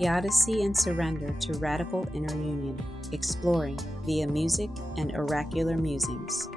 the odyssey and surrender to radical inner union, exploring via music and oracular musings.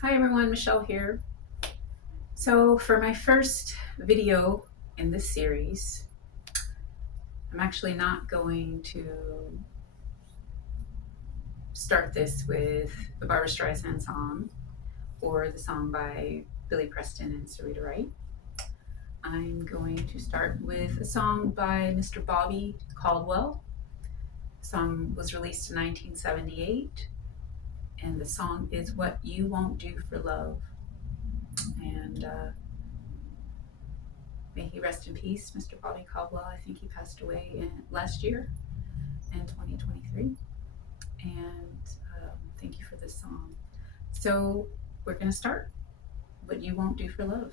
Hi everyone, Michelle here. So for my first video in this series, I'm actually not going to start this with the Barbra Streisand song or the song by Billy Preston and Sarita Wright. I'm going to start with a song by Mr. Bobby Caldwell. The song was released in 1978, and the song is What You Won't Do for Love. And may he rest in peace, Mr. Bobby Caldwell. I think he passed away last year in 2023. And thank you for this song. So we're going to start What You Won't Do for Love.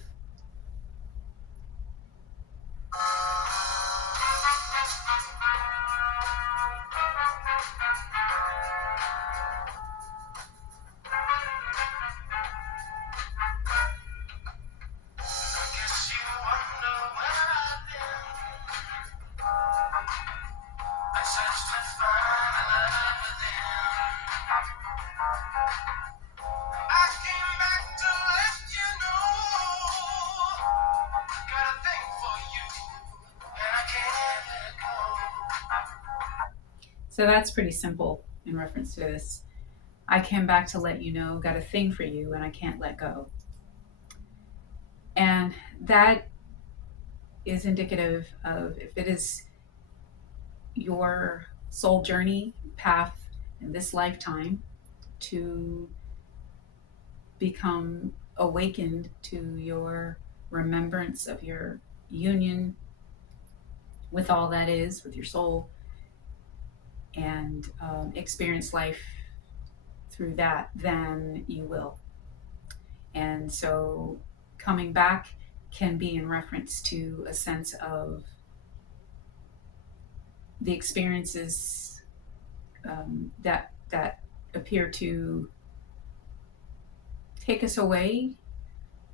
So that's pretty simple in reference to this. I came back to let you know, got a thing for you, and I can't let go. And that is indicative of if it is your soul journey path in this lifetime to become awakened to your remembrance of your union with all that is, with your soul, and experience life through that, then you will. And so coming back can be in reference to a sense of the experiences that appear to take us away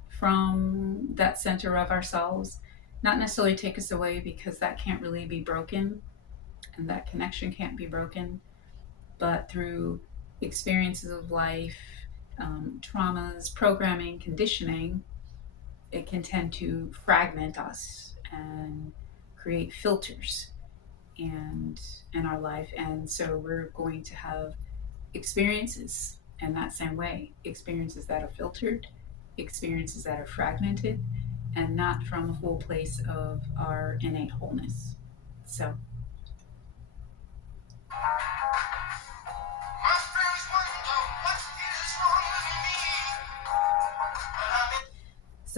from that center of ourselves. Not necessarily take us away, because that can't really be broken and that connection can't be broken, but through experiences of life, traumas, programming, conditioning, it can tend to fragment us and create filters and in our life. And so we're going to have experiences in that same way, experiences that are filtered, experiences that are fragmented, and not from a whole place of our innate wholeness. So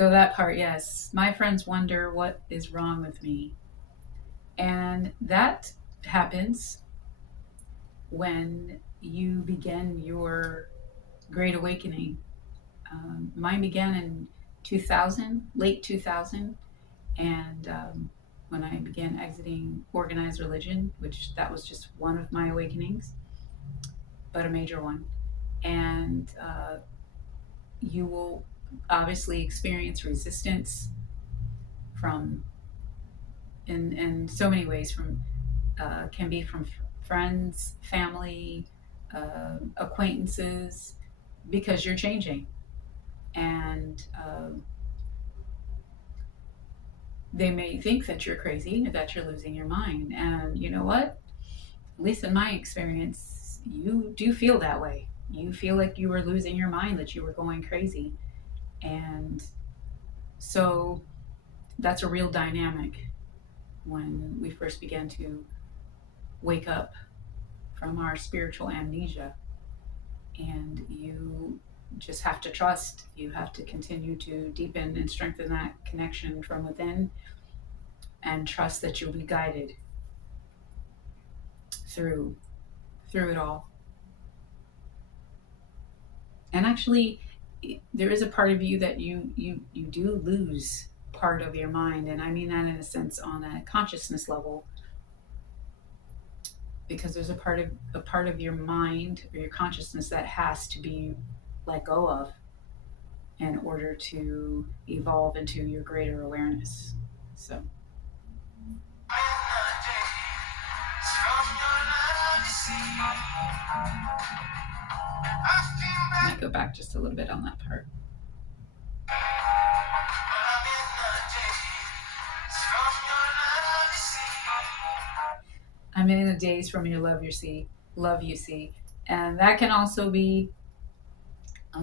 that part, yes, my friends wonder what is wrong with me. And that happens when you begin your great awakening. Mine began in 2000, late 2000, and when I began exiting organized religion, which that was just one of my awakenings, but a major one. And you will obviously experience resistance from, in so many ways, from can be from friends, family, acquaintances, because you're changing. And they may think that you're crazy, that you're losing your mind. And you know what? At least in my experience, you do feel that way. You feel like you were losing your mind, that you were going crazy. And so that's a real dynamic when we first begin to wake up from our spiritual amnesia. And you just have to trust. You have to continue to deepen and strengthen that connection from within, and trust that you'll be guided through it all. And actually, there is a part of you that you do lose part of your mind, and I mean that in a sense on a consciousness level, because there's a part of your mind or your consciousness that has to be let go of. in order to evolve into your greater awareness. So let me go back just a little bit on that part. I'm in a daze from your love you see. And that can also be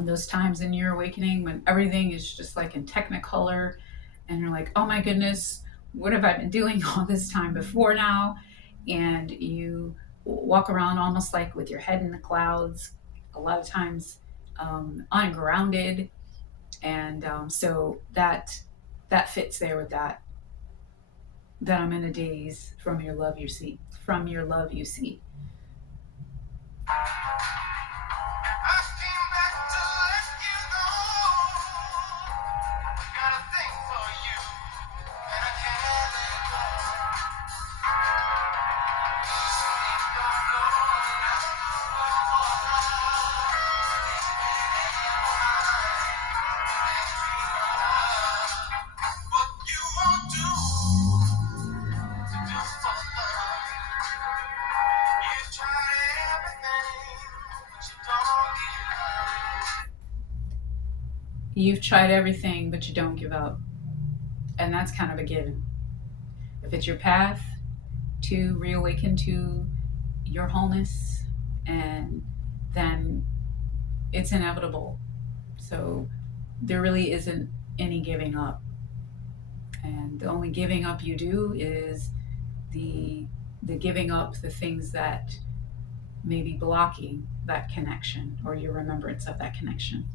those times in your awakening when everything is just like in technicolor and you're like, oh my goodness, what have I been doing all this time before now? And you walk around almost like with your head in the clouds, a lot of times ungrounded. And so that fits there with that I'm in a daze from your love you see, from your love you see. You've tried everything, but you don't give up. And that's kind of a given. If it's your path to reawaken to your wholeness, and then it's inevitable. So there really isn't any giving up. And the only giving up you do is the giving up the things that may be blocking that connection or your remembrance of that connection.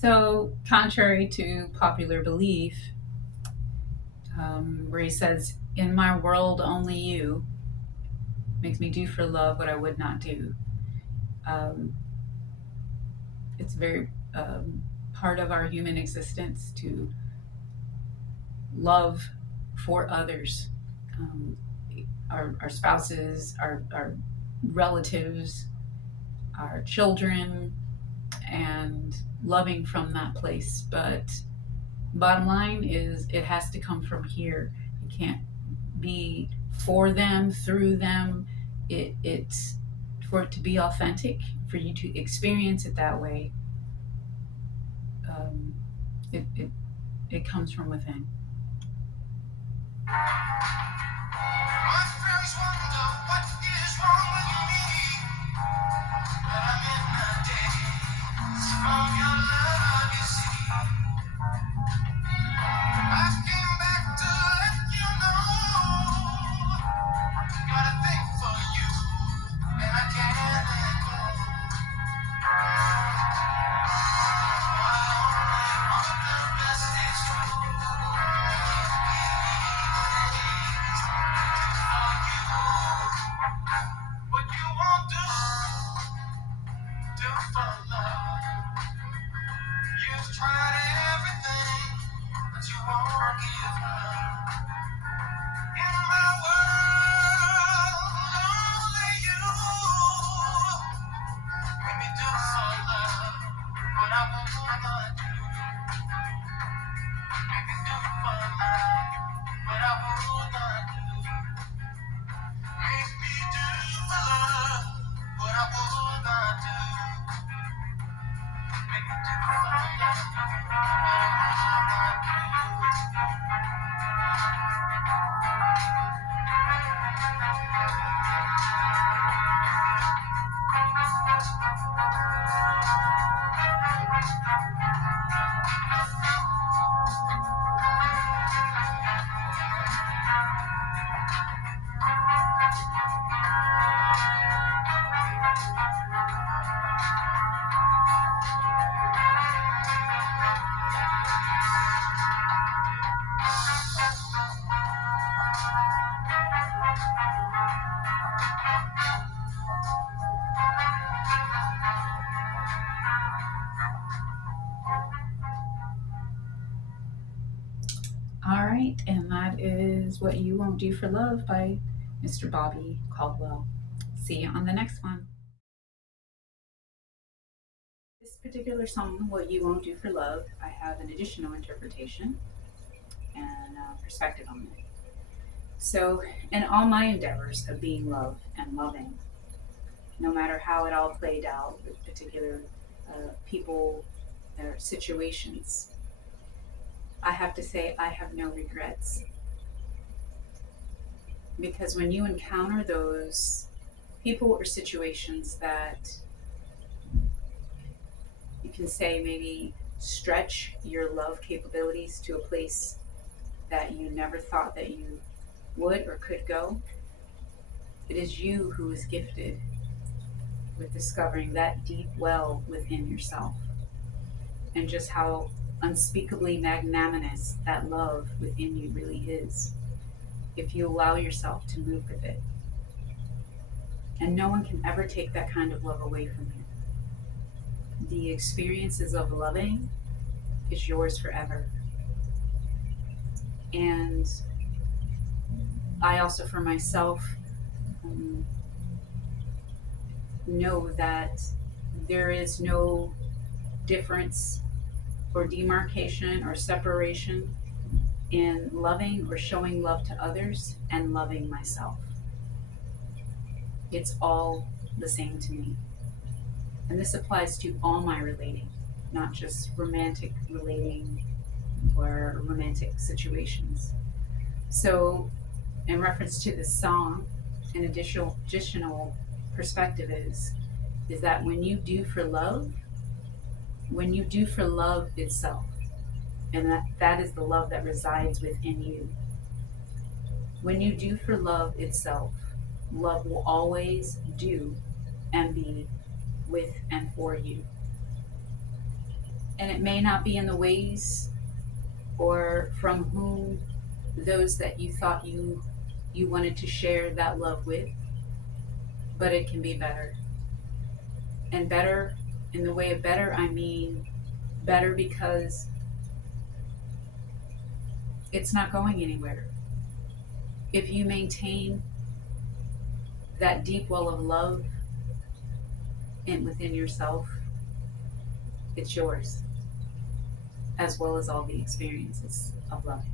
So, contrary to popular belief, where he says, in my world, only you makes me do for love what I would not do. It's very part of our human existence to love for others, our spouses, our relatives, our children, and loving from that place. But bottom line is it has to come from here. It can't be for them, through them. It's for it to be authentic, for you to experience it that way. Um, it comes from within. All right, and that is What You Won't Do for Love by Mr. Bobby Caldwell. See you on the next one. This particular song, What You Won't Do for Love, I have an additional interpretation and perspective on it. So, in all my endeavors of being love and loving, no matter how it all played out with particular people or situations, I have to say I have no regrets. Because when you encounter those people or situations that you can say maybe stretch your love capabilities to a place that you never thought that you would or could go, it is you who is gifted with discovering that deep well within yourself and just how unspeakably magnanimous that love within you really is if you allow yourself to move with it. And no one can ever take that kind of love away from you. The experiences of loving is yours forever. And I also, for myself, um, know that there is no difference or demarcation or separation in loving or showing love to others and loving myself. It's all the same to me. And this applies to all my relating, not just romantic relating or romantic situations. So, in reference to this song, an additional perspective is that when you do for love itself, and that is the love that resides within you. When you do for love itself, love will always do and be with and for you. And it may not be in the ways or from whom those that you thought you wanted to share that love with, but it can be better. And better, in the way of better, I mean better because it's not going anywhere. If you maintain that deep well of love within yourself, it's yours, as well as all the experiences of love.